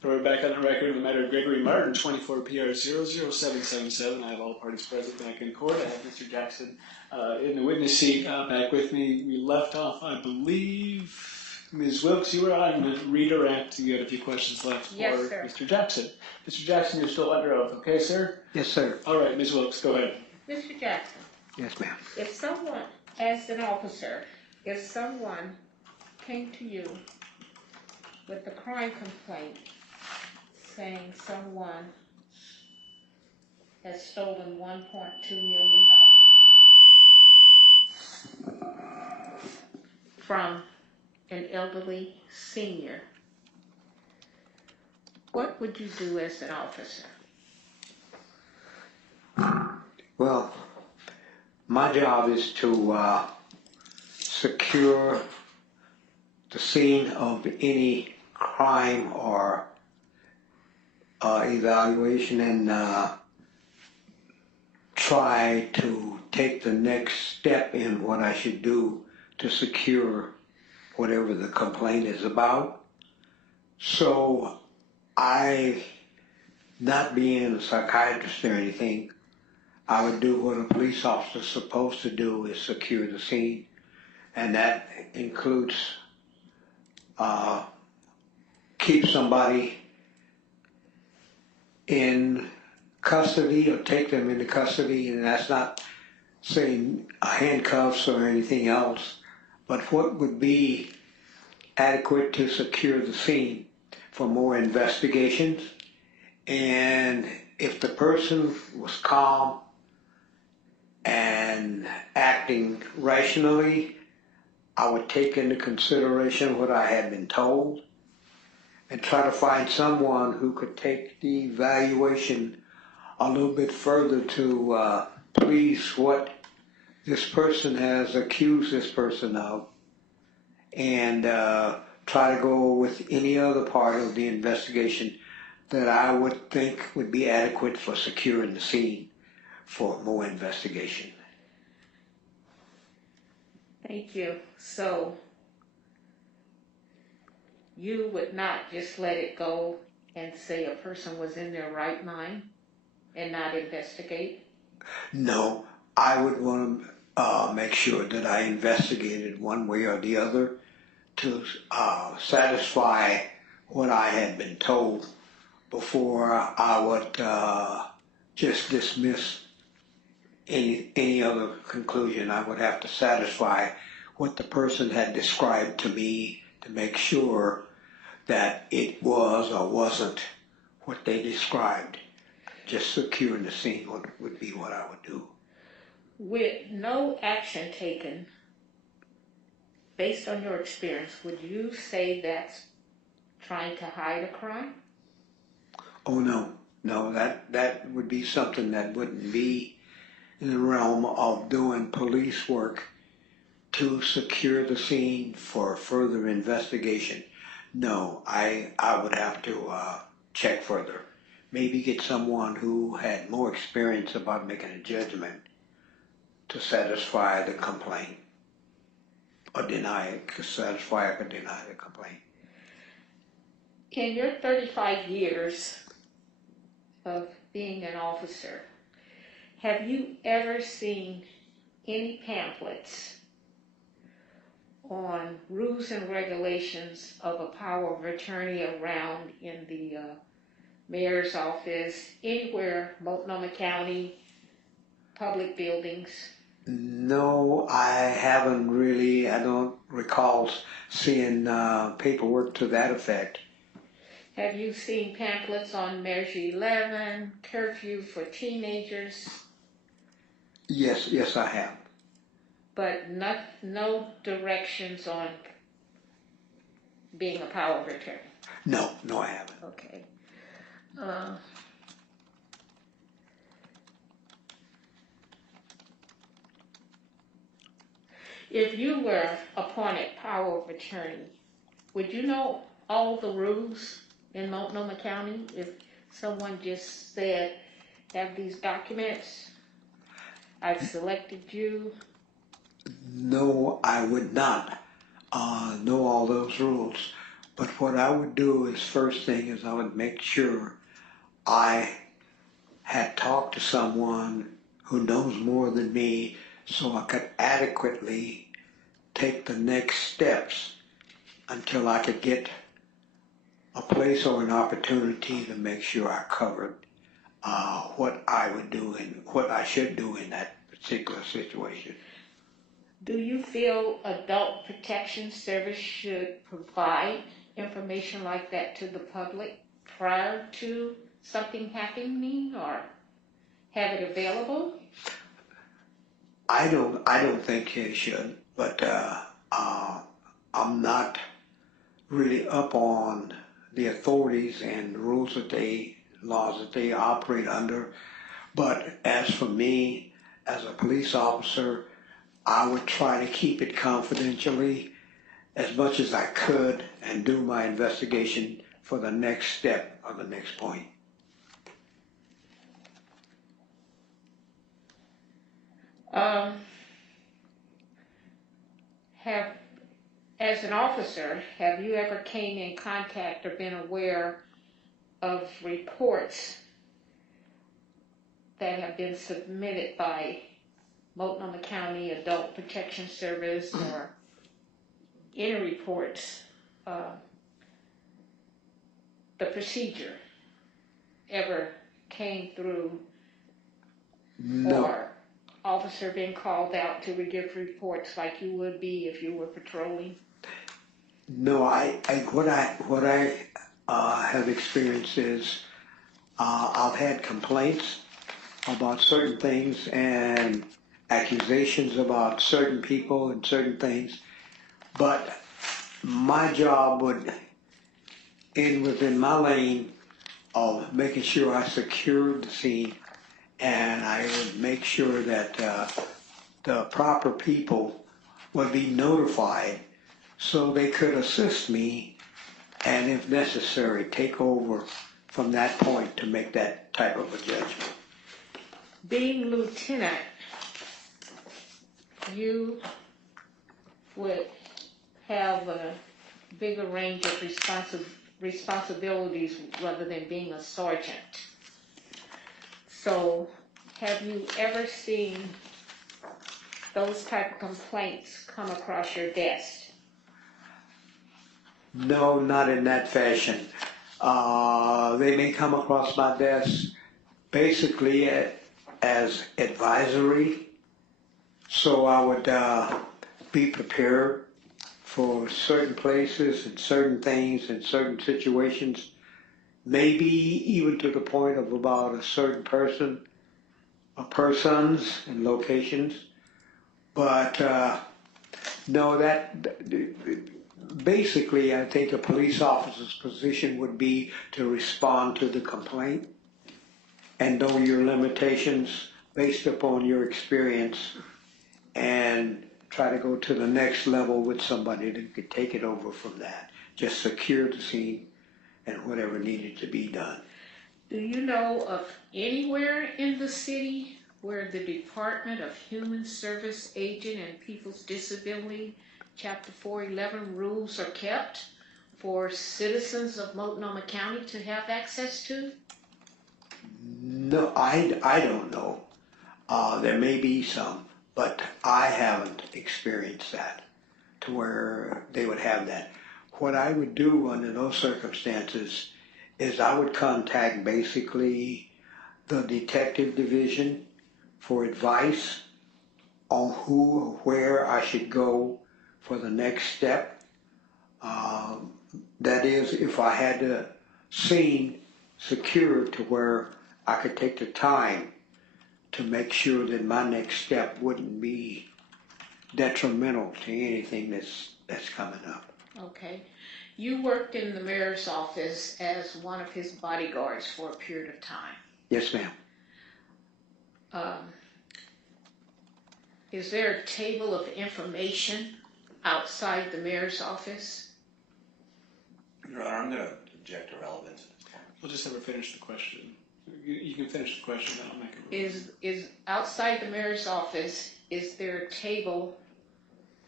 So we're back on the record in the matter of Gregory Martin, 24PR00777. I have all parties present back in court. I have Mr. Jackson in the witness seat back with me. We left off, I believe, Ms. Wilkes, you were on the redirect. You had a few questions left for Mr. Jackson. Mr. Jackson, you're still under oath, okay, sir? Yes, sir. All right, Ms. Wilkes, go ahead. Mr. Jackson. Yes, ma'am. If someone, as an officer, if someone came to you with a crime complaint saying someone has stolen $1.2 million from an elderly senior, what would you do as an officer? Well, my job is to secure the scene of any crime or evaluation and try to take the next step in what I should do to secure whatever the complaint is about. So I, not being a psychiatrist or anything, I would do what a police officer is supposed to do, is secure the scene. And that includes keep somebody in custody or take them into custody, and that's not saying handcuffs or anything else, but what would be adequate to secure the scene for more investigations. And if the person was calm and acting rationally, I would take into consideration what I had been told and try to find someone who could take the evaluation a little bit further to please what this person has accused this person of, and try to go with any other part of the investigation that I would think would be adequate for securing the scene for more investigation. Thank you. So you would not just let it go and say a person was in their right mind and not investigate? No, I would want to make sure that I investigated one way or the other to satisfy what I had been told before I would just dismiss any other conclusion. I would have to satisfy what the person had described to me to make sure that it was or wasn't what they described. Just securing the scene would be what I would do. With no action taken, based on your experience, would you say that's trying to hide a crime? Oh no, that would be something that wouldn't be in the realm of doing police work to secure the scene for further investigation. No, I would have to check further. Maybe get someone who had more experience about making a judgment to satisfy the complaint or deny it, satisfy or deny the complaint. In your 35 years of being an officer, have you ever seen any pamphlets on rules and regulations of a power of attorney around in the mayor's office, anywhere, Multnomah County, public buildings? No, I haven't really. I don't recall seeing paperwork to that effect. Have you seen pamphlets on Measure 11, curfew for teenagers? Yes, I have. But no directions on being a power of attorney? No, I haven't. Okay. If you were appointed power of attorney, would you know all the rules in Multnomah County if someone just said, have these documents, I've selected you? No, I would not know all those rules. But what I would do is, first thing is I would make sure I had talked to someone who knows more than me so I could adequately take the next steps until I could get a place or an opportunity to make sure I covered what I would do and what I should do in that particular situation. Do you feel Adult Protection Service should provide information like that to the public prior to something happening, or have it available? I don't think they should, but I'm not really up on the authorities and rules that laws that they operate under. But as for me, as a police officer, I would try to keep it confidentially as much as I could and do my investigation for the next step or the next point. As an officer, have you ever came in contact or been aware of reports that have been submitted by Multnomah County Adult Protection Service, or any reports, the procedure ever came through, No. or officer been called out to give reports like you would be if you were patrolling? No, what I have experienced is I've had complaints about certain things and accusations about certain people and certain things, but my job would end within my lane of making sure I secured the scene, and I would make sure that the proper people would be notified so they could assist me, and if necessary, take over from that point to make that type of a judgment. Being lieutenant, you would have a bigger range of responsibilities rather than being a sergeant. So have you ever seen those type of complaints come across your desk? No, not in that fashion. They may come across my desk basically as advisory, so I would be prepared for certain places and certain things and certain situations, maybe even to the point of about a certain person or persons and locations. But no, basically I think a police officer's position would be to respond to the complaint and know your limitations based upon your experience, and try to go to the next level with somebody that could take it over from that. Just secure the scene and whatever needed to be done. Do you know of anywhere in the city where the Department of Human Service Aging and People's Disability Chapter 411 rules are kept for citizens of Multnomah County to have access to? No, I don't know. There may be some, but I haven't experienced that to where they would have that. What I would do under those circumstances is I would contact basically the detective division for advice on who or where I should go for the next step. That is, if I had the scene secured to where I could take the time to make sure that my next step wouldn't be detrimental to anything that's coming up. Okay. You worked in the mayor's office as one of his bodyguards for a period of time. Yes, ma'am. Is there a table of information outside the mayor's office? Your Honor, I'm going to object to relevance at this point. We'll just have her finish the question. You can finish the question, then I'll make a ruling. Is outside the mayor's office, is there a table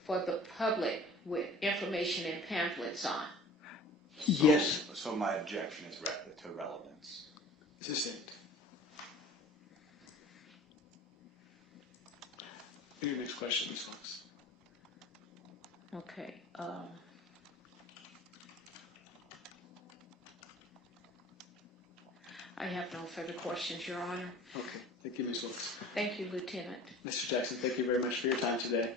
for the public with information and pamphlets on? Yes. So my objection is to relevance. Sustained. Your next question, Ms. Fox. Okay. I have no further questions, Your Honor. Okay, thank you, Ms. Fox. Thank you, Lieutenant. Mr. Jackson, thank you very much for your time today.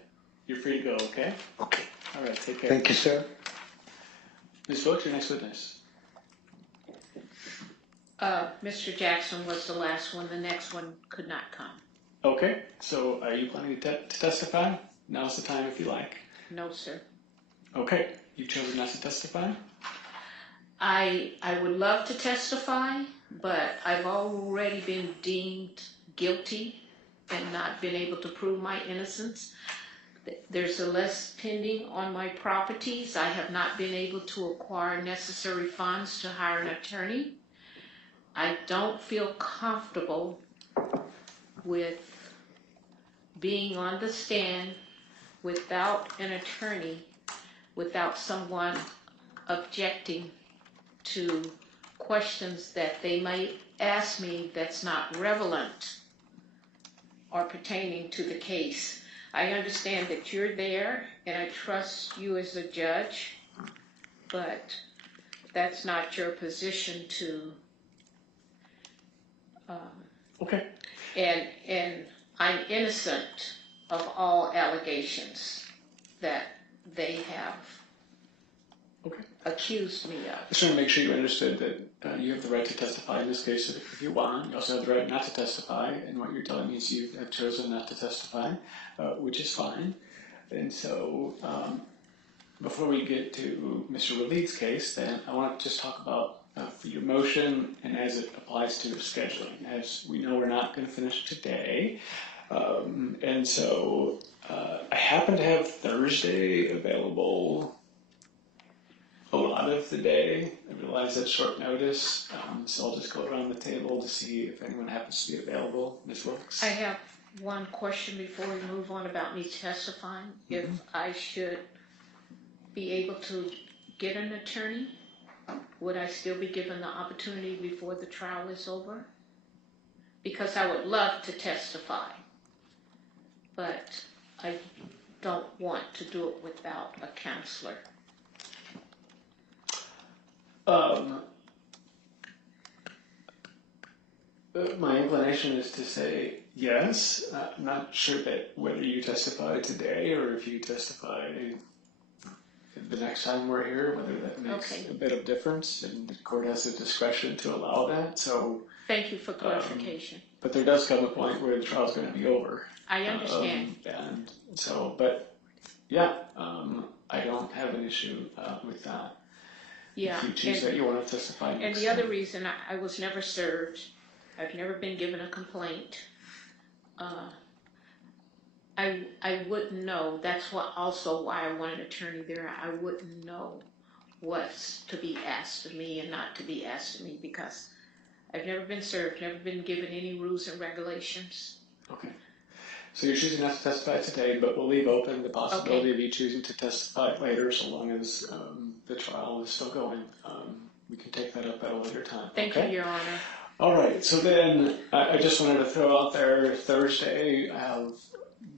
You're free to go, okay? Okay. All right, take care. Thank you, sir. Ms. Fox, your next witness. Mr. Jackson was the last one. The next one could not come. Okay, so are you planning to testify? Now's the time if you like. No, sir. Okay, you've chosen not to testify? I would love to testify, but I've already been deemed guilty and not been able to prove my innocence. There's a list pending on my properties. I have not been able to acquire necessary funds to hire an attorney. I don't feel comfortable with being on the stand without an attorney, without someone objecting to questions that they might ask me that's not relevant or pertaining to the case. I understand that you're there and I trust you as a judge, but that's not your position to Okay. and I'm innocent of all allegations that they have accused me of. Just trying to make sure you understood that you have the right to testify in this case if you want. You also have the right not to testify, and what you're telling me is you have chosen not to testify, which is fine. And so, before we get to Mr. Waleed's case, then I want to just talk about for your motion and as it applies to scheduling. As we know, we're not going to finish today, and so I happen to have Thursday available a lot of the day. I realize that's short notice, so I'll just go around the table to see if anyone happens to be available. Ms. Wilkes? I have one question before we move on about me testifying. If I should be able to get an attorney, would I still be given the opportunity before the trial is over? Because I would love to testify, but I don't want to do it without a counselor. My inclination is to say yes. I'm not sure that whether you testify today or if you testify the next time we're here, whether that makes a bit of difference, and the court has the discretion to allow that. So thank you for clarification. But there does come a point where the trial's going to be over. I understand. And so, but yeah, I don't have an issue with that. Yeah. If you choose that you want to testify next And the other reason, I was never served. I've never been given a complaint. I wouldn't know. That's also why I want an attorney there. I wouldn't know what's to be asked of me and not to be asked of me because I've never been served, never been given any rules and regulations. Okay. So you're choosing not to testify today, but we'll leave open the possibility of you choosing to testify later, so long as the trial is still going. We can take that up at a later time. Thank you, Your Honor. All right. So then I just wanted to throw out there Thursday. I have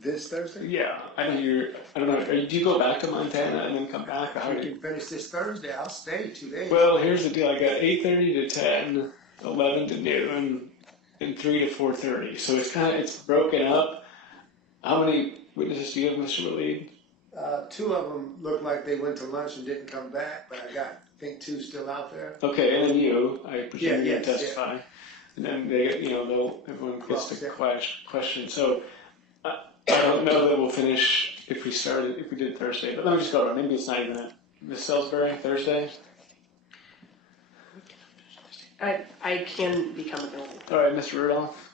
this Thursday? Yeah. I don't know. Do you go back to Montana and then come back? Or how We do you? can finish this Thursday. I'll stay 2 days. Well, here's the deal. I got 8:30 to 10, 11 to noon, and 3 to 4:30. So it's broken up. How many witnesses do you have, Mr. Waleed? 2 of them looked like they went to lunch and didn't come back, but I think 2 still out there. Okay, and then you, I presume you yes, testify. And then everyone gets to question. So I don't know that we'll finish if we did Thursday, but let me just go around. Maybe it's not even it. Ms. Salisbury, Thursday? I can become available. All right, Mr. Rudolph?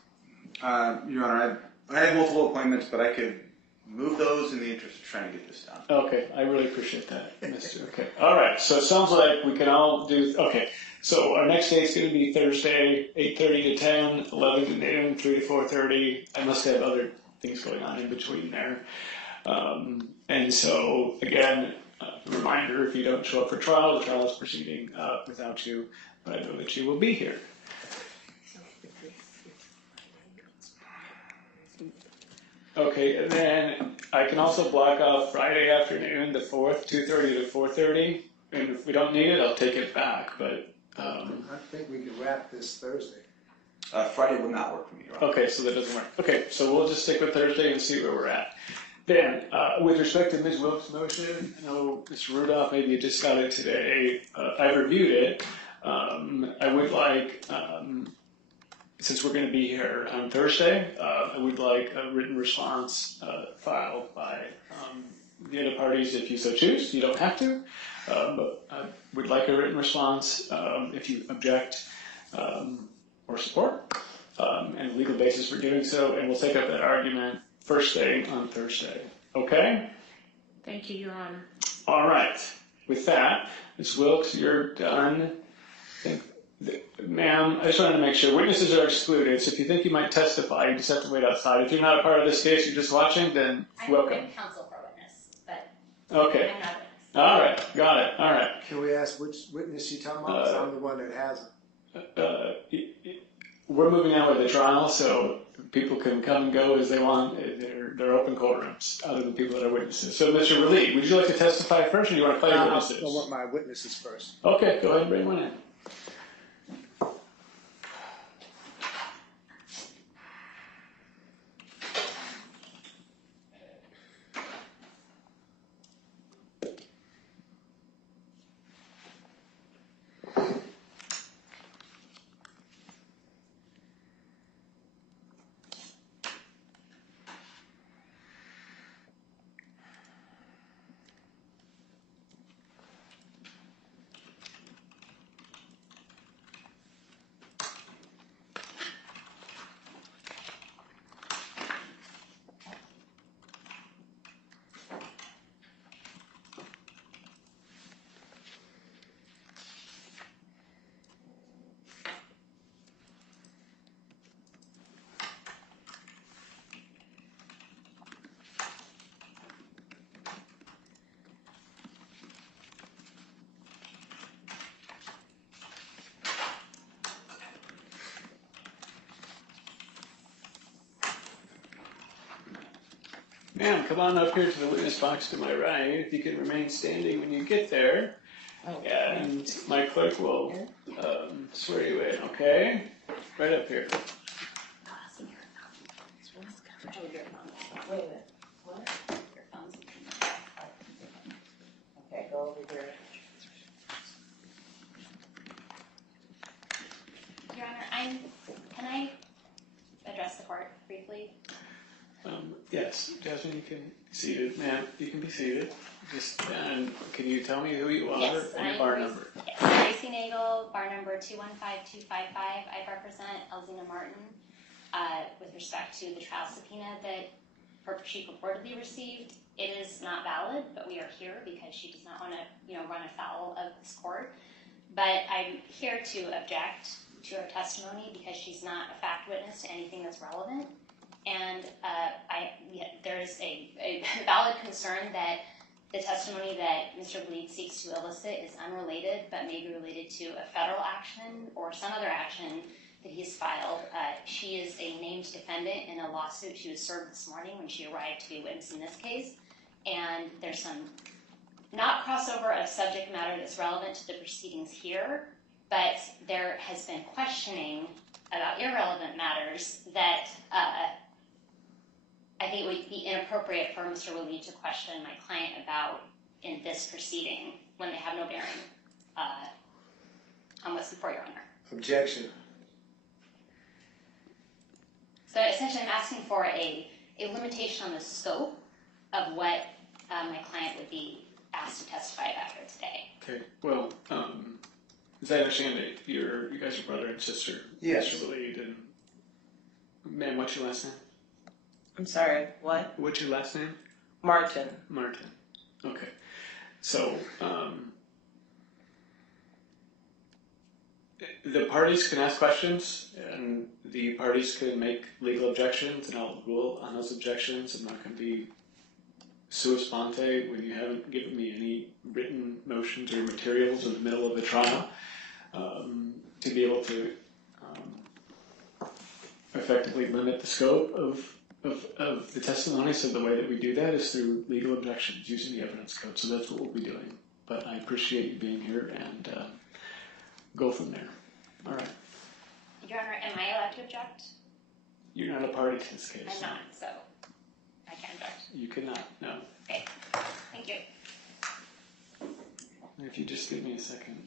Your Honor, I have multiple appointments, but I could move those in the interest of trying to get this done. Okay, I really appreciate that, Mr. Okay, all right. So it sounds like we can all do. Okay, so our next day is going to be Thursday, 8:30 to 10, 11 to noon, 3 to 4:30. I must have other things going on in between there, and so again, Reminder, if you don't show up for trial, the trial is proceeding without you, but I know that you will be here. Okay, and then I can also block off Friday afternoon, the 4th, 2:30 to 4:30. And if we don't need it, I'll take it back, but... I think we can wrap this Thursday. Friday would not work for me, Your Honor. Okay, so that doesn't work. Okay, so we'll just stick with Thursday and see where we're at. Then, with respect to Ms. Wilkes' motion, I know Mr. Rudolph, maybe you just got it today. I reviewed it. I would like, since we're going to be here on Thursday, I would like a written response filed by the other parties if you so choose. You don't have to, but I would like a written response if you object or support, and a legal basis for doing so, and we'll take up that argument first thing on Thursday. Okay? Thank you, Your Honor. All right. With that, Ms. Wilkes, you're done. Ma'am, I just wanted to make sure. Witnesses are excluded, so if you think you might testify, you just have to wait outside. If you're not a part of this case, you're just watching, then welcome. I'm counsel for witness, but Okay. I'm not a witness. All right. Got it. All right. Can we ask which witness she talking about? 'Cause I'm the one that has them. We're moving on with the trial, so people can come and go as they want. They're open courtrooms, other than people that are witnesses. So, Mr. Raleigh, would you like to testify first, or do you want to play your witnesses? I want my witnesses first. Okay, go ahead and bring one in. Ma'am, come on up here to the witness box to my right, if you can remain standing when you get there. And my clerk will swear you in, okay? Right up here. Wait a minute. What? Your thumbs. Okay, go over here. Your Honor, can I address the court briefly? Yes, Jasmine, you can be seated. Ma'am, you can be seated. And can you tell me who you are and your bar number? Yes, Gracie Nagel, bar number 215255. I represent Elzina Martin with respect to the trial subpoena that she purportedly received. It is not valid, but we are here because she does not want to, run afoul of this court. But I'm here to object to her testimony because she's not a fact witness to anything that's relevant. And there is a valid concern that the testimony that Mr. Bleed seeks to elicit is unrelated, but may be related to a federal action or some other action that he's filed. She is a named defendant in a lawsuit she was served this morning when she arrived to be a witness in this case. And there's some not crossover of subject matter that's relevant to the proceedings here, but there has been questioning about irrelevant matters that I think it would be inappropriate for Mr. Willie to question my client about in this proceeding when they have no bearing on what's before Your Honor. Objection. So essentially I'm asking for a limitation on the scope of what my client would be asked to testify about here today. Okay, well, as I understand it, you guys are brother and sister. Yes. Mr. Waleed, and ma'am, what's your last name? I'm sorry, what? What's your last name? Martin. Martin. Okay. So, the parties can ask questions, and the parties can make legal objections, and I'll rule on those objections. I'm not going to be sua sponte, when you haven't given me any written motions or materials in the middle of a trial, to be able to effectively limit the scope of the testimony. So the way that we do that is through legal objections using the evidence code. So that's what we'll be doing. But I appreciate you being here and go from there. All right. Your Honor, am I allowed to object? You're not a party to this case. I'm not, so I can't object. You cannot, no. Okay, thank you. If you just give me a second.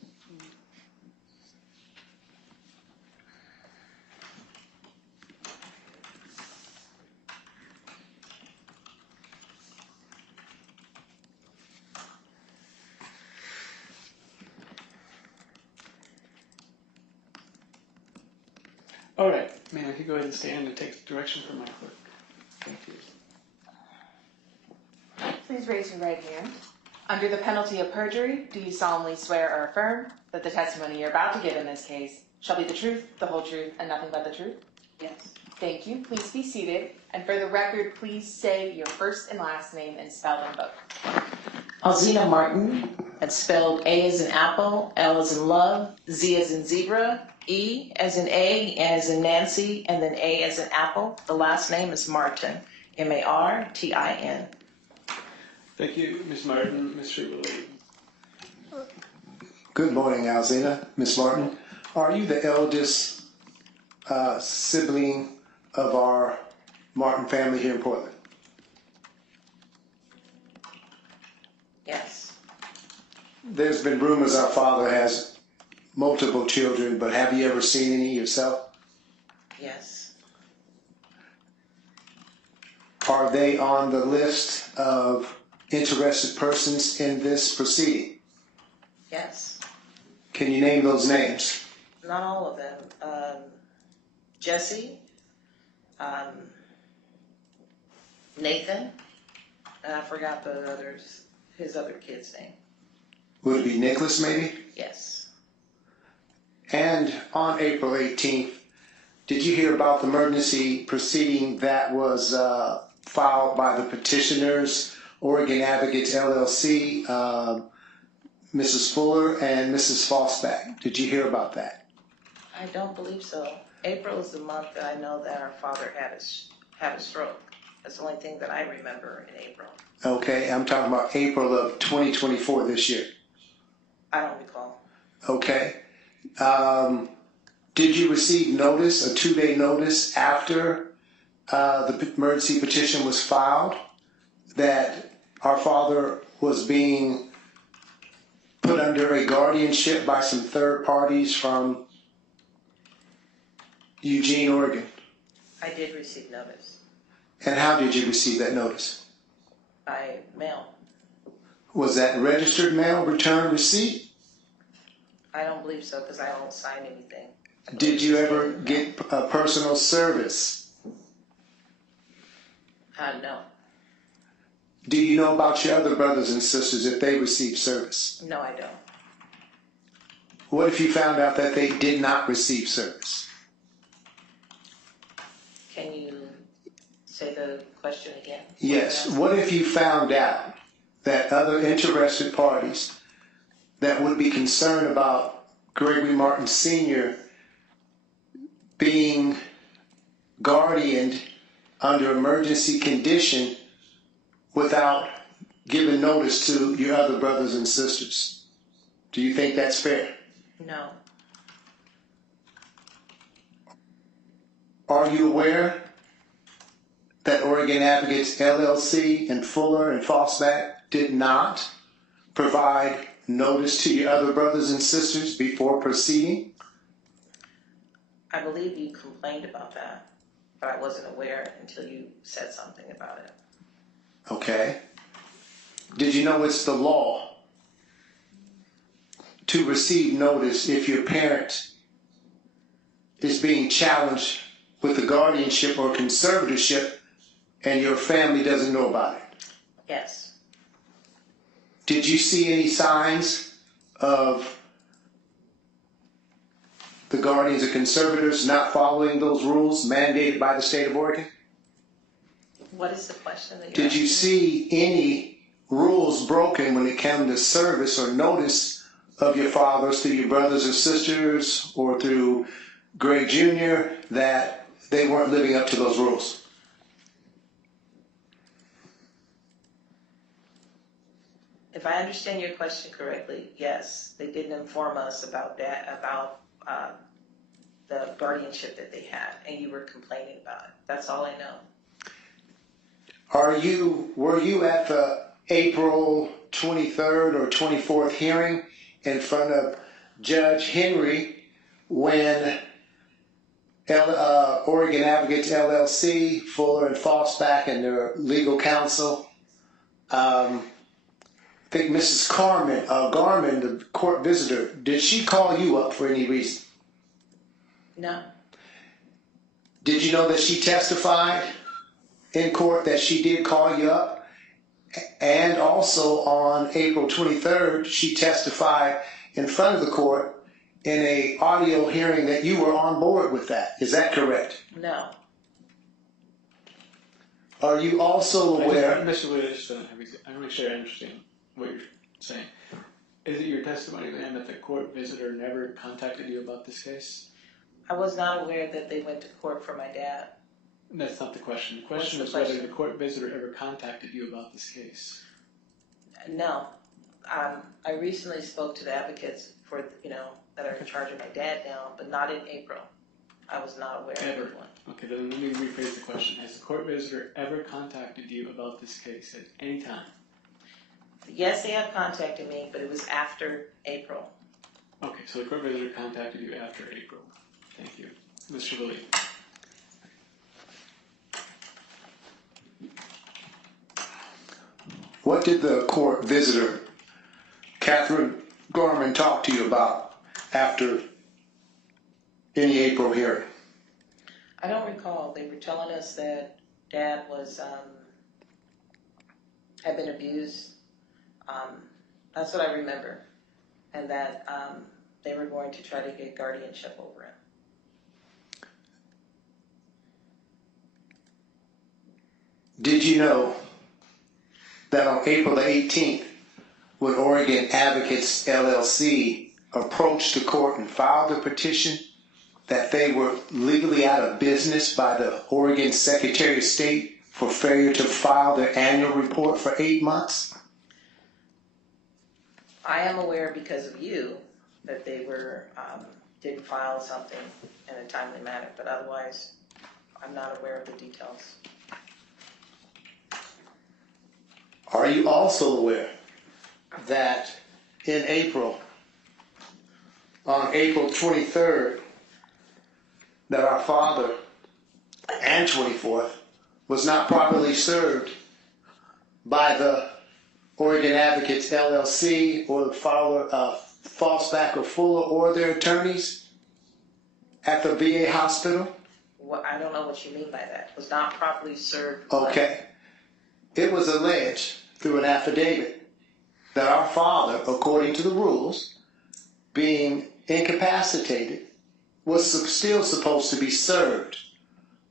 All right, ma'am, if you go ahead and stand and take direction from my clerk. Thank you. Please raise your right hand. Under the penalty of perjury, do you solemnly swear or affirm that the testimony you're about to give in this case shall be the truth, the whole truth, and nothing but the truth? Yes. Thank you. Please be seated. And for the record, please say your first and last name and spell them both. Alzina Martin. That's spelled A as in apple, L as in love, Z as in zebra, E as in egg, N as in Nancy, and then A as in apple. The last name is Martin. Martin. Thank you, Ms. Martin. Mr. Willie. Good morning, Alzina. Miss Martin, are you the eldest sibling of our Martin family here in Portland? Yes. There's been rumors our father has multiple children, but have you ever seen any yourself? Yes. Are they on the list of interested persons in this proceeding? Yes. Can you name those names? Not all of them. Jesse, Nathan, and I forgot his other kid's name. Would it be Nicholas, maybe? Yes. And on April 18th, did you hear about the emergency proceeding that was filed by the petitioners, Oregon Advocates LLC, Mrs. Fuller and Mrs. Fosback? Did you hear about that? I don't believe so. April is the month that I know that our father had a stroke. That's the only thing that I remember in April. Okay, I'm talking about April of 2024 this year. I don't recall. Okay. Did you receive notice, a 2-day notice after the emergency petition was filed, that our father was being put under a guardianship by some third parties from Eugene, Oregon? I did receive notice And how did you receive that notice? by mail. Was that registered mail, return receipt? I don't believe so because I don't sign anything. Did you ever get a personal service? No. Do you know about your other brothers and sisters if they received service? No, I don't. What if you found out that they did not receive service? Can you say the question again? Yes. What if you found out that other interested parties that would be concerned about Gregory Martin Sr. being guardianed under emergency condition without giving notice to your other brothers and sisters? Do you think that's fair? No. Are you aware that Oregon Advocates LLC and Fuller and Fosback did not provide notice to your other brothers and sisters before proceeding? I believe you complained about that, but I wasn't aware until you said something about it. Okay. Did you know it's the law to receive notice if your parent is being challenged with the guardianship or conservatorship and your family doesn't know about it? Yes. Did you see any signs of the guardians or conservators not following those rules mandated by the state of Oregon? What is the question that you're Did you asking? see any rules broken when it came to service or notice of your fathers through your brothers or sisters or through Greg Jr. that they weren't living up to those rules? If I understand your question correctly, yes, they didn't inform us about that, about the guardianship that they had, and you were complaining about it. That's all I know. Were you at the April 23rd or 24th hearing in front of Judge Henry when Oregon Advocates LLC, Fuller and Fosback and their legal counsel, I think Mrs. Garman, the court visitor, did she call you up for any reason? No. Did you know that she testified in court that she did call you up? And also on April 23rd, she testified in front of the court in a audio hearing that you were on board with that. Is that correct? No. Are you also aware? Mr. Williams, I want to make sure I understand what you're saying. Is it your testimony, then, that the court visitor never contacted you about this case? I was not aware that they went to court for my dad. That's not the question. The question What's is the whether question? the court visitor ever contacted you about this case. No. I recently spoke to the advocates for, that are in charge of my dad now, but not in April. I was not aware Ever. of one. Okay, then let me rephrase the question. Has the court visitor ever contacted you about this case at any time? Yes, they have contacted me, but it was after April. Okay, so the court visitor contacted you after April. Thank you. Mr. Williams. What did the court visitor, Catherine Gorman, talk to you about after any April hearing? I don't recall. They were telling us that dad was, had been abused. That's what I remember. And that they were going to try to get guardianship over him. Did you know that on April the 18th, when Oregon Advocates LLC approached the court and filed a petition, that they were legally out of business by the Oregon Secretary of State for failure to file their annual report for 8 months? I am aware because of you that they were didn't file something in a timely manner, but otherwise I'm not aware of the details. Are you also aware that in April, on April 23rd, that our father and 24th was not properly served by the Oregon Advocates LLC or the Fosback or Fuller or their attorneys at the VA hospital? I don't know what you mean by that. Was not properly served. Okay. It was alleged through an affidavit that our father, according to the rules, being incapacitated, was still supposed to be served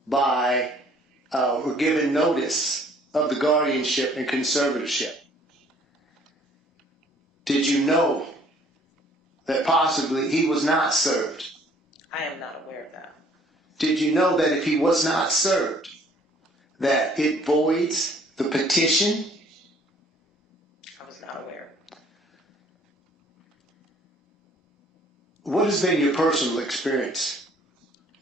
by or given notice of the guardianship and conservatorship. Did you know that possibly he was not served? I am not aware of that. Did you know that if he was not served, that it voids the petition? I was not aware. What has been your personal experience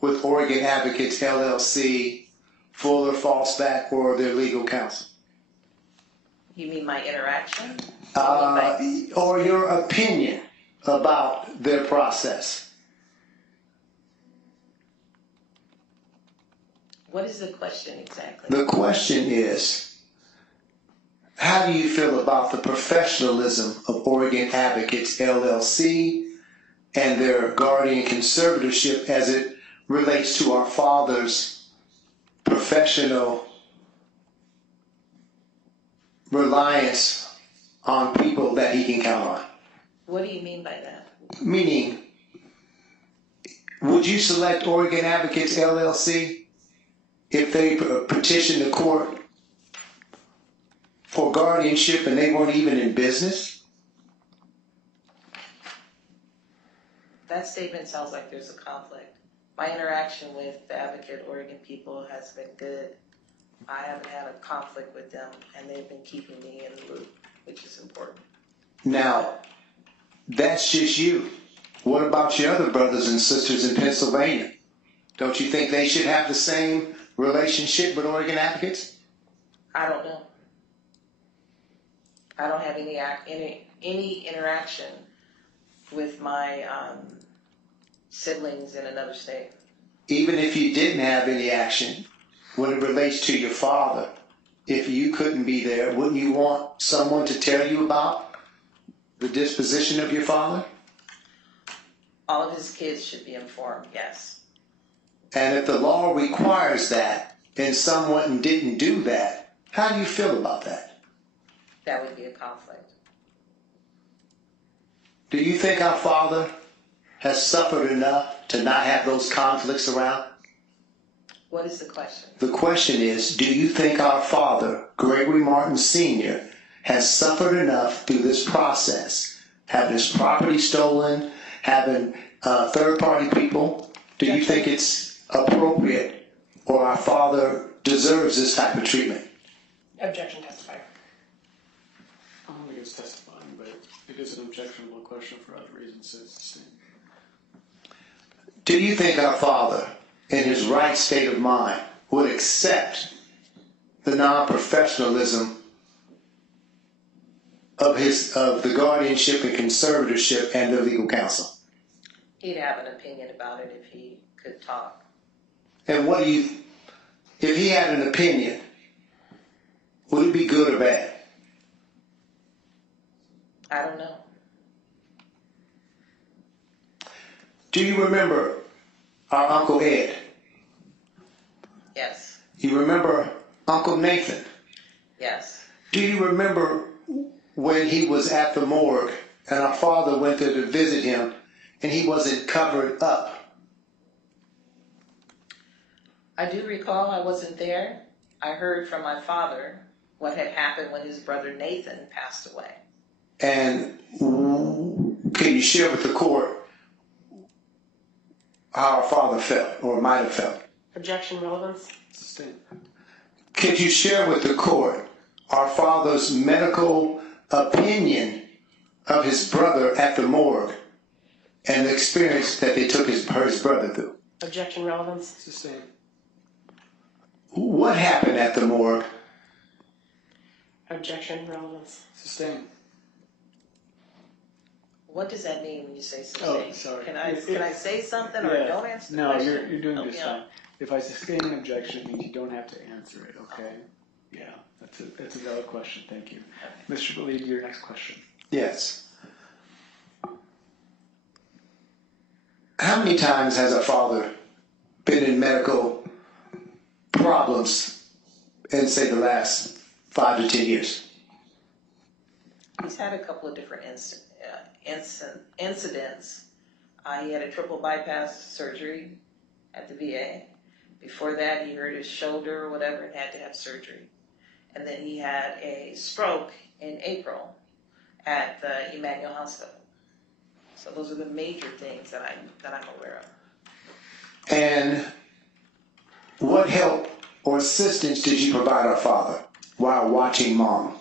with Oregon Advocates LLC, Fuller, Fosback, or their legal counsel? You mean my interaction? Or your opinion about their process? What is the question exactly? The question is, how do you feel about the professionalism of Oregon Advocates LLC and their guardian conservatorship as it relates to our father's professional reliance on people that he can count on? What do you mean by that? Meaning, would you select Oregon Advocates LLC if they petition the court for guardianship and they weren't even in business? That statement sounds like there's a conflict. My interaction with the Advocate Oregon people has been good. I haven't had a conflict with them, and they've been keeping me in the loop, which is important. Now, that's just you. What about your other brothers and sisters in Pennsylvania? Don't you think they should have the same relationship with Oregon Advocates? I don't know. I don't have any interaction with my siblings in another state. Even if you didn't have any action, when it relates to your father, if you couldn't be there, wouldn't you want someone to tell you about the disposition of your father? All of his kids should be informed, yes. And if the law requires that and someone didn't do that, how do you feel about that? That would be a conflict. Do you think our father has suffered enough to not have those conflicts around? What is the question? The question is, do you think our father, Gregory Martin Sr., has suffered enough through this process, having his property stolen, having third-party people? Do you think it's appropriate or our father deserves this type of treatment? Objection, testify. I don't think it's testifying, but it is an objectionable question for other reasons, so it's the same. Do you think our father, in his right state of mind, would accept the non-professionalism of the guardianship and conservatorship and the legal counsel? He'd have an opinion about it if he could talk. And if he had an opinion, would it be good or bad? I don't know. Do you remember our Uncle Ed? Yes. You remember Uncle Nathan? Yes. Do you remember when he was at the morgue and our father went there to visit him and he wasn't covered up? I do recall I wasn't there. I heard from my father what had happened when his brother Nathan passed away. And can you share with the court how our father felt or might have felt? Objection, relevance. Sustained. Could you share with the court our father's medical opinion of his brother at the morgue and the experience that they took his brother through? Objection, relevance. Sustained. What happened at the morgue? Objection, relevance. Sustained. What does that mean when you say Oh, something? sorry. Can I say something or don't answer the No, question? you're doing Help just me out. fine. If I sustain an objection, it means you don't have to answer it, okay? Yeah, that's a valid question, thank you. Mr. Believe, your next question. Yes. How many times has our father been in medical problems in, say, the last 5 to 10 years? He's had a couple of different incidents. He had a triple bypass surgery at the VA. Before that, he hurt his shoulder or whatever and had to have surgery. And then he had a stroke in April at the Emmanuel Hospital. So those are the major things that I'm aware of. And what help or assistance did you provide our father while watching mom?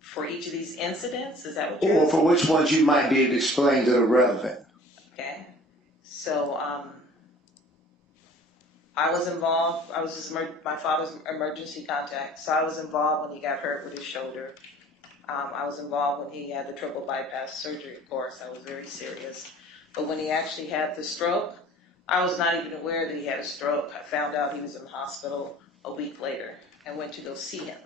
For each of these incidents, is that what you're Or asking? for which ones you might be able to explain that are relevant? Okay. So I was involved. I was my father's emergency contact. So I was involved when he got hurt with his shoulder. I was involved when he had the triple bypass surgery, of course. That was very serious. But when he actually had the stroke, I was not even aware that he had a stroke. I found out he was in the hospital a week later and went to go see him.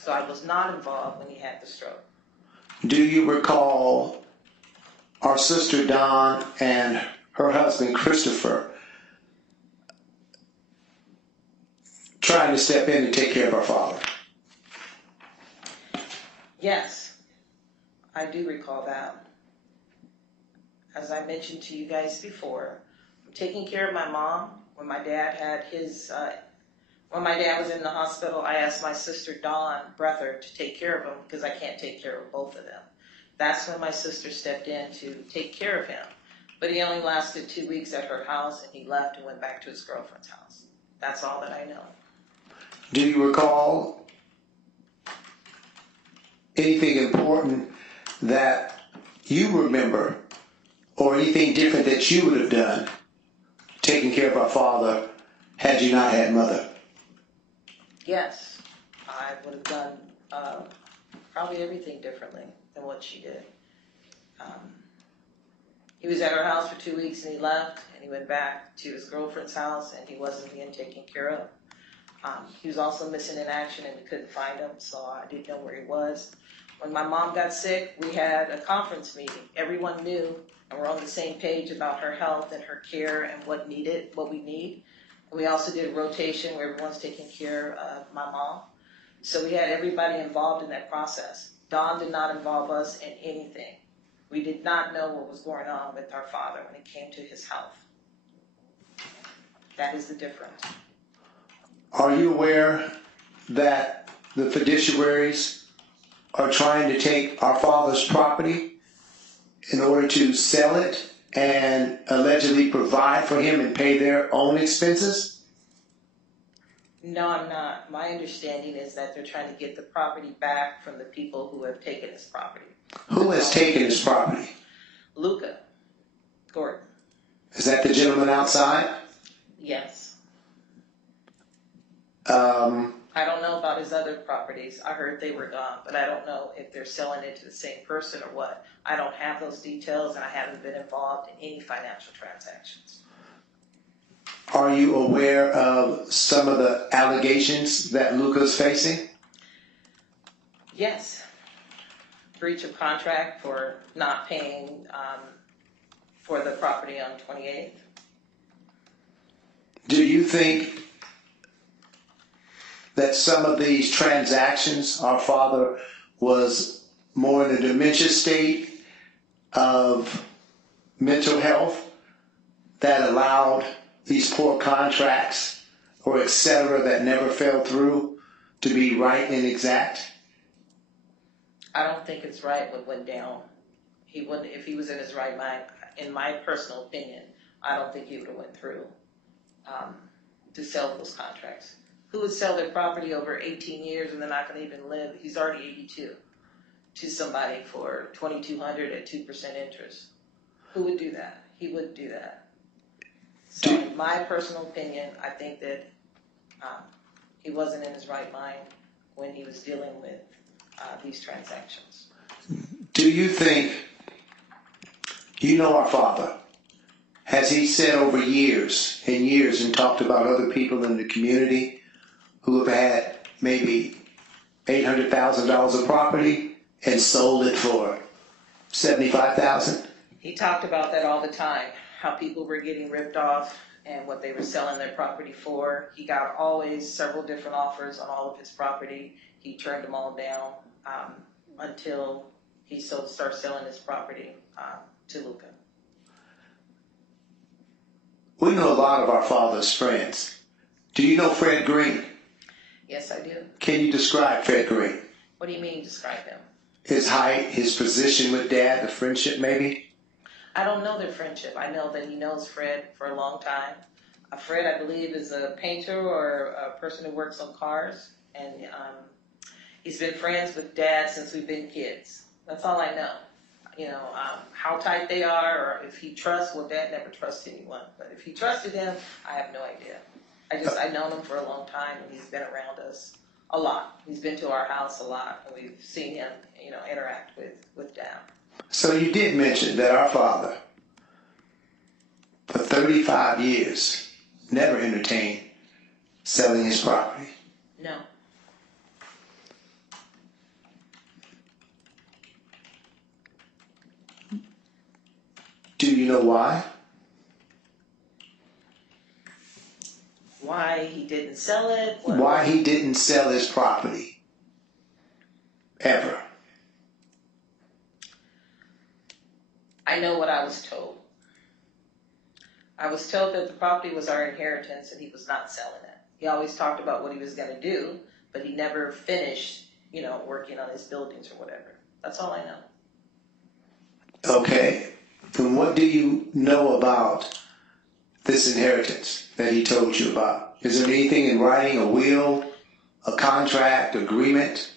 So I was not involved when he had the stroke. Do you recall our sister Dawn and her husband Christopher trying to step in and take care of our father? Yes, I do recall that. As I mentioned to you guys before, I'm taking care of my mom when my dad had his When my dad was in the hospital, I asked my sister Dawn Breather to take care of him because I can't take care of both of them. That's when my sister stepped in to take care of him. But he only lasted 2 weeks at her house, and he left and went back to his girlfriend's house. That's all that I know. Do you recall anything important that you remember or anything different that you would have done taking care of our father had you not had mother? Yes, I would have done probably everything differently than what she did. He was at her house for 2 weeks and he left, and he went back to his girlfriend's house, and he wasn't being taken care of. He was also missing in action, and we couldn't find him, so I didn't know where he was. When my mom got sick, we had a conference meeting. Everyone knew, and we're on the same page about her health and her care and what we need. We also did a rotation where everyone's taking care of my mom. So we had everybody involved in that process. Dawn did not involve us in anything. We did not know what was going on with our father when it came to his health. That is the difference. Are you aware that the fiduciaries are trying to take our father's property in order to sell it and allegedly provide for him and pay their own expenses? No, I'm not. My understanding is that they're trying to get the property back from the people who have taken his property. Who has taken his property? Luca Gordon. Is that the gentleman outside? Yes. Um, I don't know about his other properties. I heard they were gone, but I don't know if they're selling it to the same person or what. I don't have those details, and I haven't been involved in any financial transactions. Are you aware of some of the allegations that Luca's facing? Yes. Breach of contract for not paying for the property on 28th. Do you think that some of these transactions, our father was more in a dementia state of mental health that allowed these poor contracts or et cetera that never fell through to be right and exact? I don't think it's right what went down. He wouldn't, if he was in his right mind, in my personal opinion, I don't think he would have went through to sell those contracts. Who would sell their property over 18 years and they're not going to even live? He's already 82 to somebody for $2,200 at 2% interest. Who would do that? He wouldn't do that. So, in my personal opinion, I think that he wasn't in his right mind when he was dealing with these transactions. Do you think, you know our father, has he said over years and years and talked about other people in the community who have had maybe $800,000 of property and sold it for $75,000? He talked about that all the time, how people were getting ripped off and what they were selling their property for. He got always several different offers on all of his property. He turned them all down until he started selling his property to Luca. We know a lot of our father's friends. Do you know Fred Green? Yes, I do. Can you describe Fred Green? What do you mean describe him? His height, his position with Dad, the friendship maybe? I don't know their friendship. I know that he knows Fred for a long time. Fred, I believe, is a painter or a person who works on cars. And he's been friends with Dad since we've been kids. That's all I know. You know, how tight they are or if he trusts, well, Dad never trusts anyone. But if he trusted him, I have no idea. I've known him for a long time, and he's been around us a lot. He's been to our house a lot, and we've seen him, you know, interact with Dad. So you did mention that our father, for 35 years, never entertained selling his property. No. Do you know why? Why he didn't sell it? Why he didn't sell his property? Ever. I know what I was told. I was told that the property was our inheritance and he was not selling it. He always talked about what he was going to do, but he never finished, working on his buildings or whatever. That's all I know. Okay. And what do you know about this inheritance that he told you about? Is there anything in writing, a will, a contract, agreement?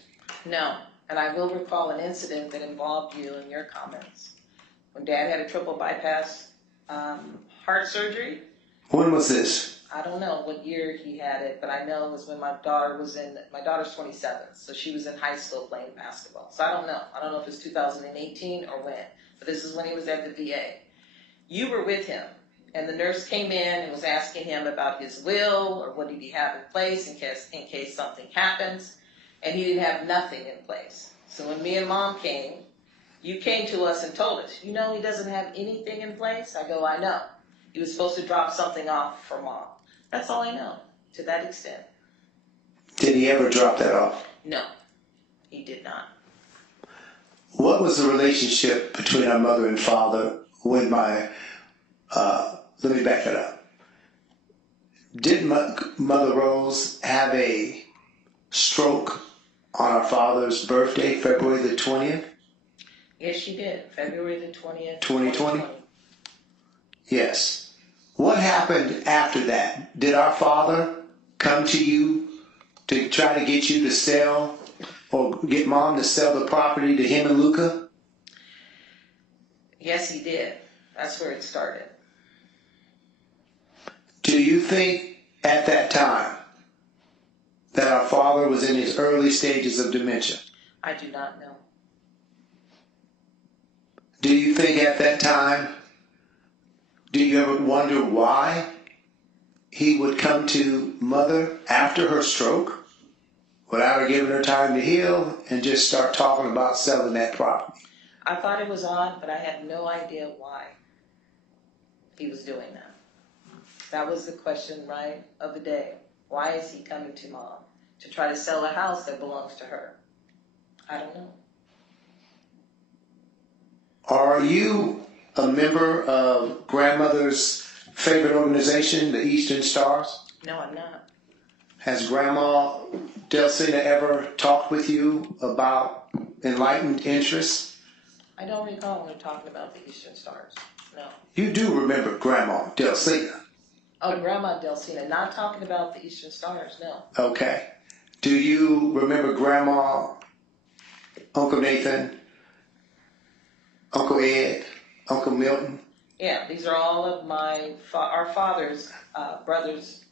No. And I will recall an incident that involved you in your comments. When Dad had a triple bypass heart surgery. When was this? I don't know what year he had it, but I know it was when my daughter's 27, so she was in high school playing basketball. So I don't know. I don't know if it's 2018 or when, but this is when he was at the VA. You were with him, and the nurse came in and was asking him about his will or what did he have in place in case something happens, and he didn't have nothing in place. So when me and Mom came, you came to us and told us, he doesn't have anything in place? I go, I know. He was supposed to drop something off for Mom. That's all I know, to that extent. Did he ever drop that off? No, he did not. What was the relationship between our mother and father when let me back it up. Did Mother Rose have a stroke on our father's birthday, February the 20th? Yes, she did, February the 20th. 2020? Yes. What happened after that? Did our father come to you to try to get you to sell or get Mom to sell the property to him and Luca? Yes, he did. That's where it started. Do you think at that time that our father was in his early stages of dementia? I do not know. Do you think at that time, do you ever wonder why he would come to Mother after her stroke without her giving her time to heal and just start talking about selling that property? I thought it was odd, but I had no idea why he was doing that. That was the question, right, of the day. Why is he coming to Mom? To try to sell a house that belongs to her? I don't know. Are you a member of Grandmother's favorite organization, the Eastern Stars? No, I'm not. Has Grandma Delsina ever talked with you about enlightened interests? I don't recall her talking about the Eastern Stars. No. You do remember Grandma Delsina? Oh, Grandma Delsina, not talking about the Eastern Stars, no. Okay. Do you remember Grandma, Uncle Nathan, Uncle Ed, Uncle Milton? Yeah, these are all of our father's brothers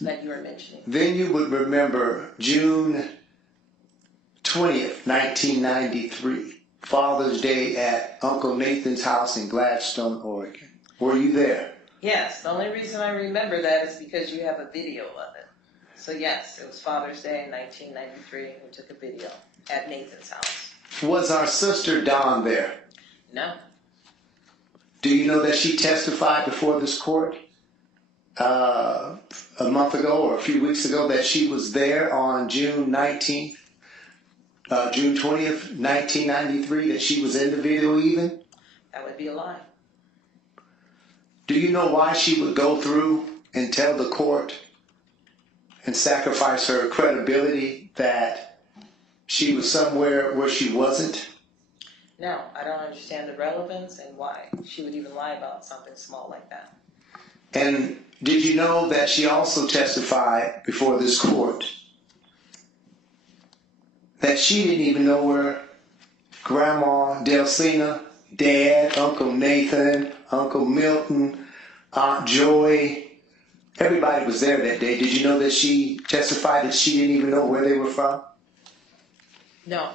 that you were mentioning. Then you would remember June 20th, 1993, Father's Day at Uncle Nathan's house in Gladstone, Oregon. Were you there? Yes, the only reason I remember that is because you have a video of it. So yes, it was Father's Day in 1993. We took a video at Nathan's house. Was our sister Dawn there? No. Do you know that she testified before this court a month ago or a few weeks ago that she was there on June 20th, 1993, that she was in the video even? That would be a lie. Do you know why she would go through and tell the court and sacrifice her credibility that she was somewhere where she wasn't? No, I don't understand the relevance and why she would even lie about something small like that. And did you know that she also testified before this court that she didn't even know where Grandma Delsina, Dad, Uncle Nathan, Uncle Milton, Aunt Joy, everybody was there that day. Did you know that she testified that she didn't even know where they were from? No,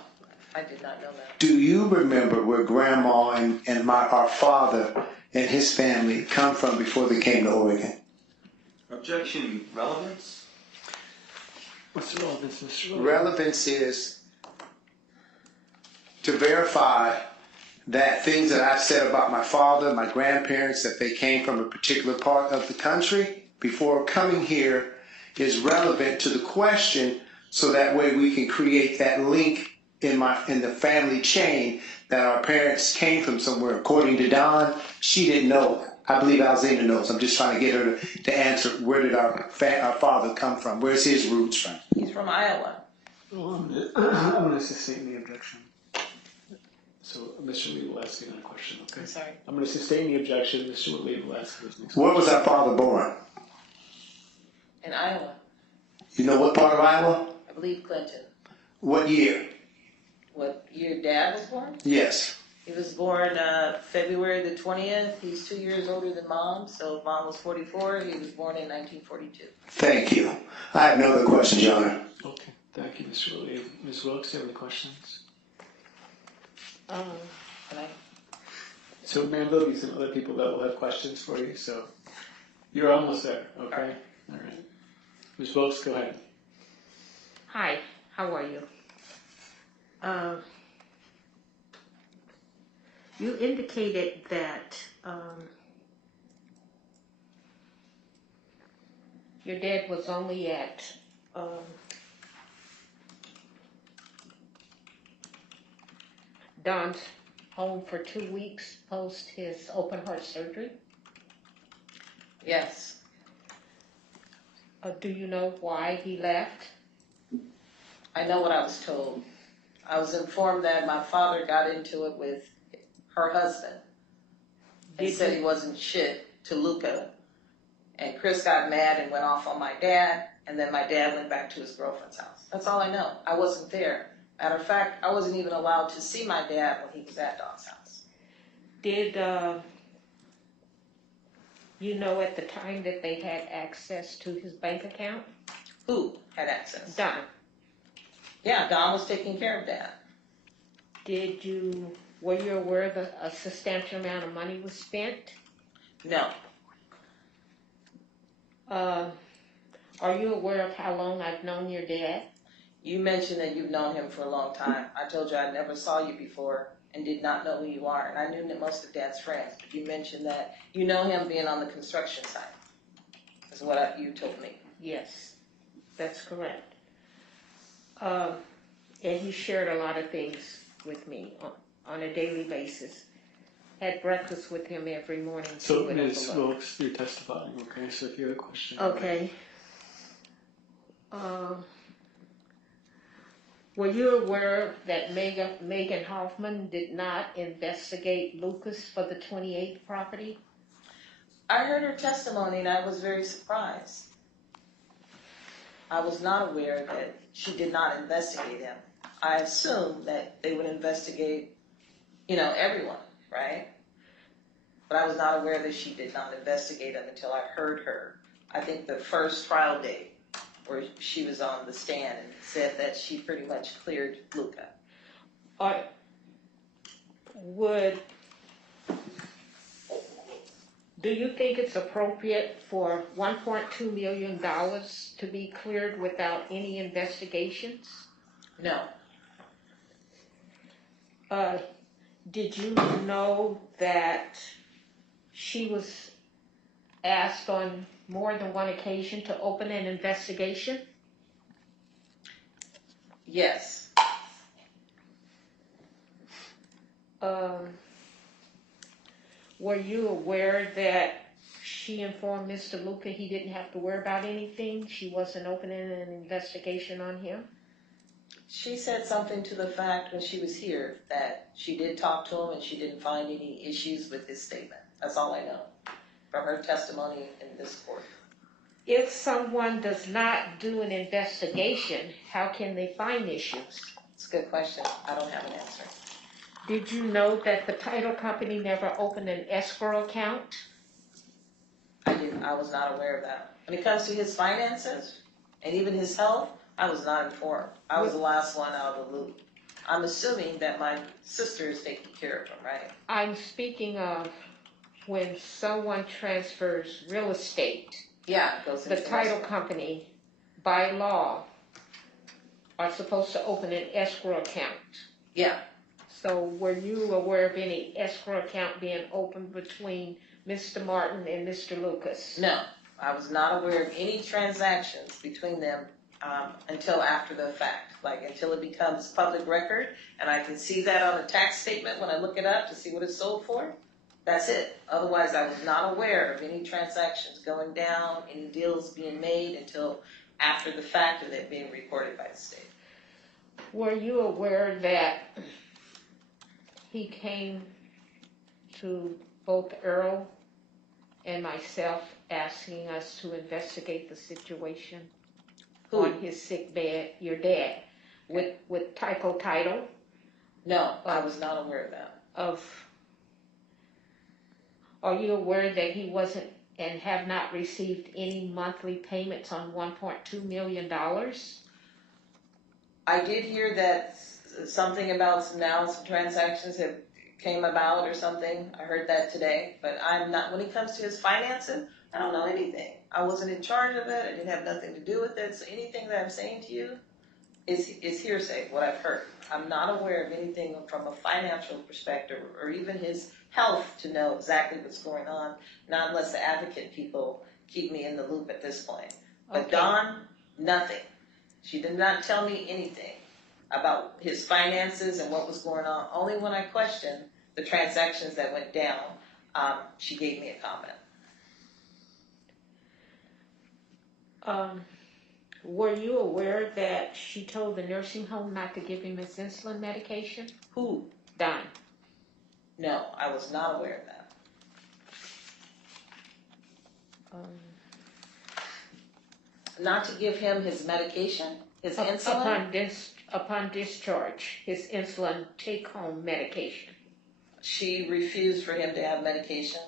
I did not know that. Do you remember where Grandma and our father and his family come from before they came to Oregon? Objection, relevance? What's the relevance, Mr. Rowland? Relevance is to verify that things that I've said about my father, my grandparents, that they came from a particular part of the country before coming here is relevant to the question, so that way we can create that link in the family chain that our parents came from somewhere. According to Don, she didn't know. I believe Alzina knows. I'm just trying to get her to answer, where did our father come from? Where's his roots from? He's from Iowa. Well, I'm going to sustain the objection. So Mr. Lee will ask you another question, okay? I'm sorry. I'm going to sustain the objection. Mr. Lee will ask his next Where was our father born? In Iowa. You know what part of Iowa? I believe Clinton. What year? What year Dad was born? Yes. He was born February the 20th. He's 2 years older than Mom, so if Mom was 44, he was born in 1942. Thank you. I have no other questions, Your Honor. Okay, thank you, Mr. Lee. Ms. Wilkes, do you have any questions? Can I? So, ma'am, there'll be some other people that will have questions for you, so you're almost there, okay? All right. Ms. Wilkes, go ahead. Hi, how are you? You indicated that your dad was only at Don's home for 2 weeks post his open heart surgery. Yes. Do you know why he left? I know what I was told. I was informed that my father got into it with her husband and Did said you- he wasn't shit to Luca. And Chris got mad and went off on my dad, and then my dad went back to his girlfriend's house. That's all I know. I wasn't there. Matter of fact, I wasn't even allowed to see my dad when he was at Don's house. Did you know at the time that they had access to his bank account? Who had access? Don. Yeah, Don was taking care of Dad. Were you aware that a substantial amount of money was spent? No. Are you aware of how long I've known your dad? You mentioned that you've known him for a long time. I told you I never saw you before and did not know who you are. And I knew that most of Dad's friends. But you mentioned that you know him being on the construction site. Is what you told me. Yes, that's correct. And he shared a lot of things with me on a daily basis. Had breakfast with him every morning. So, to Ms. overlook. Wilkes, you're testifying, okay? So if you have a question. Okay. Were you aware that Megan Hoffman did not investigate Lucas for the 28th property? I heard her testimony and I was very surprised. I was not aware that she did not investigate him. I assumed that they would investigate, everyone, right? But I was not aware that she did not investigate him until I heard her. I think the first trial day where she was on the stand and said that she pretty much cleared Luca. Do you think it's appropriate for $1.2 million to be cleared without any investigations? No. Did you know that she was asked on more than one occasion to open an investigation? Yes. Were you aware that she informed Mr. Luca he didn't have to worry about anything? She wasn't opening an investigation on him? She said something to the fact when she was here that she did talk to him and she didn't find any issues with his statement. That's all I know from her testimony in this court. If someone does not do an investigation, how can they find issues? It's a good question. I don't have an answer. Did you know that the title company never opened an escrow account? I didn't. I was not aware of that. When it comes to his finances and even his health, I was not informed. I was the last one out of the loop. I'm assuming that my sister is taking care of him, right? I'm speaking of when someone transfers real estate. Yeah, it goes The into title escrow. company, by law, are supposed to open an escrow account. Yeah. So were you aware of any escrow account being opened between Mr. Martin and Mr. Lucas? No, I was not aware of any transactions between them until after the fact, like until it becomes public record and I can see that on a tax statement when I look it up to see what it's sold for. That's it. Otherwise, I was not aware of any transactions going down, any deals being made until after the fact of it being recorded by the state. Were you aware that he came to both Earl and myself asking us to investigate the situation on his sick bed, your dad, with typo title No, I was not aware of that. Are you aware that he wasn't and have not received any monthly payments on $1.2 million? I did hear that something about some transactions have came about or something. I heard that today, but I'm not, when it comes to his financing, I don't know anything. I wasn't in charge of it. I didn't have nothing to do with it. So anything that I'm saying to you is hearsay, what I've heard. I'm not aware of anything from a financial perspective or even his health to know exactly what's going on, not unless the advocate people keep me in the loop at this point. But Okay. Dawn, nothing. She did not tell me anything about his finances and what was going on. Only when I questioned the transactions that went down, she gave me a comment. Were you aware that she told the nursing home not to give him his insulin medication? Who? Don. No, I was not aware of that. Not to give him his medication, his insulin? Upon discharge, his insulin take-home medication. She refused for him to have medication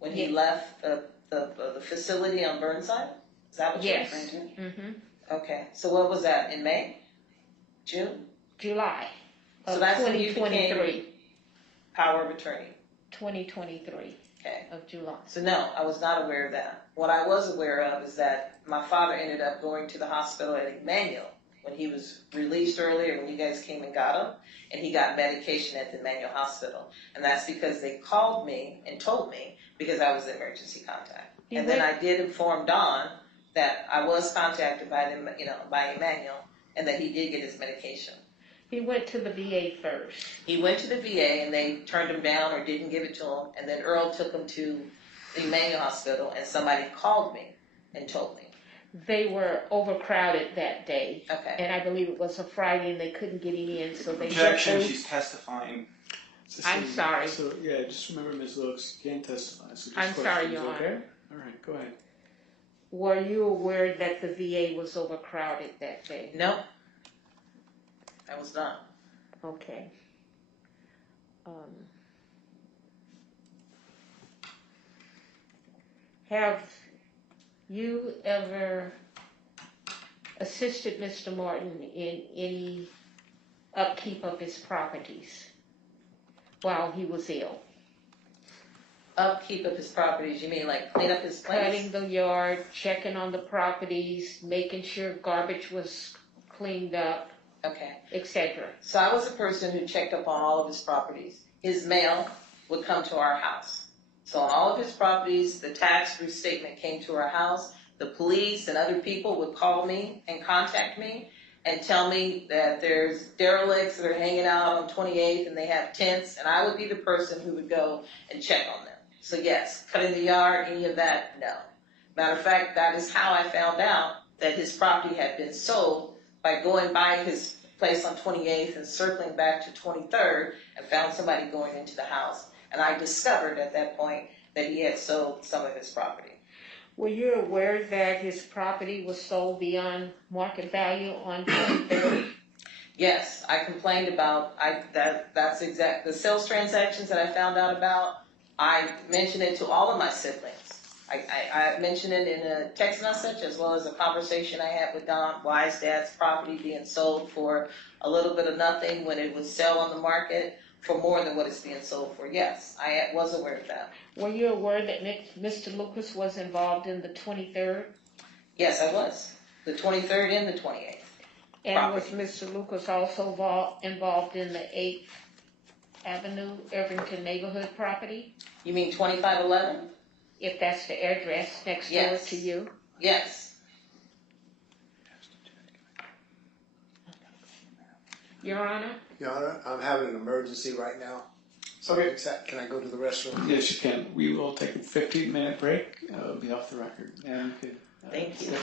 when he Yes. left the facility on Burnside? Is that what you're Yes. referring to? Mm-hmm. Okay, so what was that, in May? June? July So of that's when you 2023. became power of attorney. 2023 Okay. of July. So no, I was not aware of that. What I was aware of is that my father ended up going to the hospital at Emmanuel when he was released earlier, when you guys came and got him, and he got medication at the Emmanuel Hospital. And that's because they called me and told me because I was the emergency contact. And then I did inform Don that I was contacted by them, by Emmanuel, and that he did get his medication. He went to the VA first. He went to the VA and they turned him down or didn't give it to him. And then Earl took him to the Emmanuel Hospital and somebody called me and told me. They were overcrowded that day. Okay. And I believe it was a Friday and they couldn't get him in, so they Objection, she's testifying. I'm sorry. So, yeah, just remember, Ms. Wilkes, you can't testify. So just I'm sorry, questions, Your okay? Honor. All right, go ahead. Were you aware that the VA was overcrowded that day? No, I was not. Okay. Have you ever assisted Mr. Martin in any upkeep of his properties while he was ill? Upkeep of his properties, you mean like clean up his place? Cutting the yard, checking on the properties, making sure garbage was cleaned up, Okay. etc. So I was a person who checked up on all of his properties. His mail would come to our house. So on all of his properties, the tax restatement came to our house. The police and other people would call me and contact me and tell me that there's derelicts that are hanging out on 28th and they have tents, and I would be the person who would go and check on them. So yes, cutting the yard, any of that, no. Matter of fact, that is how I found out that his property had been sold by going by his place on 28th and circling back to 23rd and found somebody going into the house. And I discovered at that point that he had sold some of his property. Were you aware that his property was sold beyond market value on 23rd? Yes, I complained about that's exact the sales transactions that I found out about. I mentioned it to all of my siblings. I mentioned it in a text message as well as a conversation I had with Don. Why is Dad's property being sold for a little bit of nothing when it would sell on the market for more than what it's being sold for? Yes, I was aware of that. Were you aware that Mr. Lucas was involved in the 23rd? Yes, I was. The 23rd and the 28th. And property. was Mr. Lucas also involved in the 8th Avenue Irvington neighborhood property? You mean 2511? If that's the address next door Yes. to you? Yes. Your Honor? Your Honor, I'm having an emergency right now. So can I go to the restroom? Yes, you can. We will take a 15-minute break. Be off the record. And you can, Thank you.